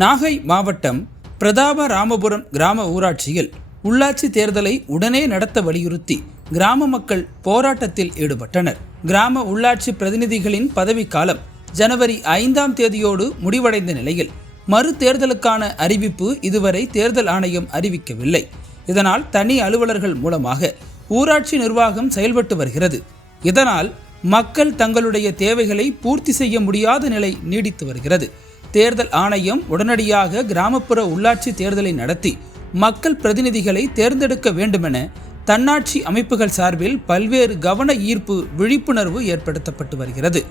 நாகை மாவட்டம் பிரதாப ராமபுரம் கிராம ஊராட்சியில் உள்ளாட்சி தேர்தலை உடனே நடத்த வலியுறுத்தி கிராம மக்கள் போராட்டத்தில் ஈடுபட்டனர். கிராம உள்ளாட்சி பிரதிநிதிகளின் பதவிக்காலம் ஜனவரி ஐந்தாம் தேதியோடு முடிவடைந்த நிலையில் மறு தேர்தலுக்கான அறிவிப்பு இதுவரை தேர்தல் ஆணையம் அறிவிக்கவில்லை. இதனால் தனி அலுவலர்கள் மூலமாக ஊராட்சி நிர்வாகம் செயல்பட்டு வருகிறது. இதனால் மக்கள் தங்களுடைய தேவைகளை பூர்த்தி செய்ய முடியாத நிலை நீடித்து வருகிறது. தேர்தல் ஆணையம் உடனடியாக கிராமப்புற உள்ளாட்சி தேர்தலை நடத்தி மக்கள் பிரதிநிதிகளை தேர்ந்தெடுக்க வேண்டுமென தன்னாட்சி அமைப்புகள் சார்பில் பல்வேறு கவன ஈர்ப்பு விழிப்புணர்வு ஏற்படுத்தப்பட்டு வருகிறது.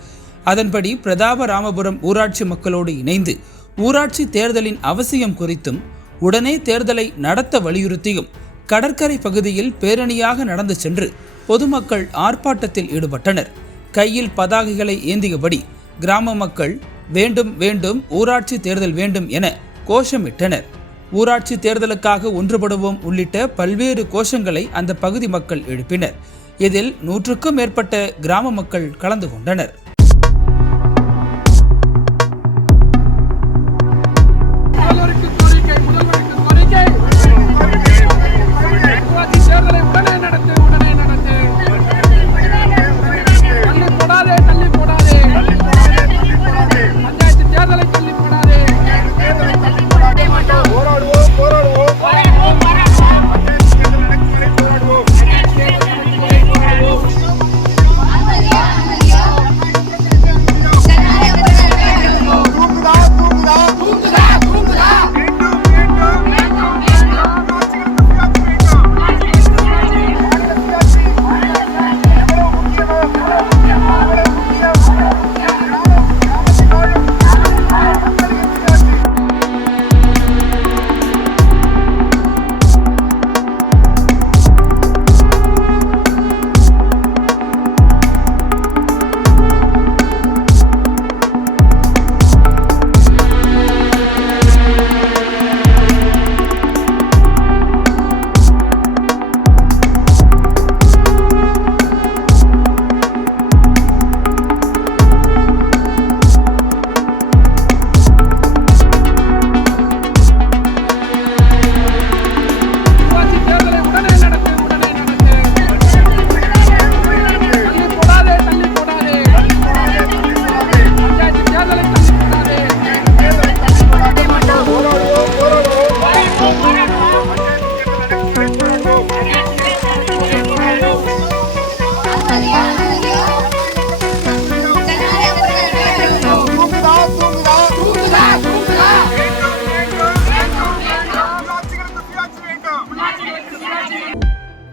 அதன்படி பிரதாப ராமபுரம் ஊராட்சி மக்களோடு இணைந்து ஊராட்சி தேர்தலின் அவசியம் குறித்தும் உடனே தேர்தலை நடத்த வலியுறுத்தியும் கடற்கரை பகுதியில் பேரணியாக நடந்து சென்று பொதுமக்கள் ஆர்ப்பாட்டத்தில் ஈடுபட்டனர். கையில் பதாகைகளை ஏந்தியபடி கிராம மக்கள் வேண்டும் வேண்டும் ஊராட்சி தேர்தல் வேண்டும் என கோஷமிட்டனர். ஊராட்சி தேர்தலுக்காக ஒன்றுபடுவோம் உள்ளிட்ட பல்வேறு கோஷங்களை அந்த பகுதி மக்கள் எழுப்பினர். இதில் நூற்றுக்கும் மேற்பட்ட கிராம மக்கள் கலந்து கொண்டனர்.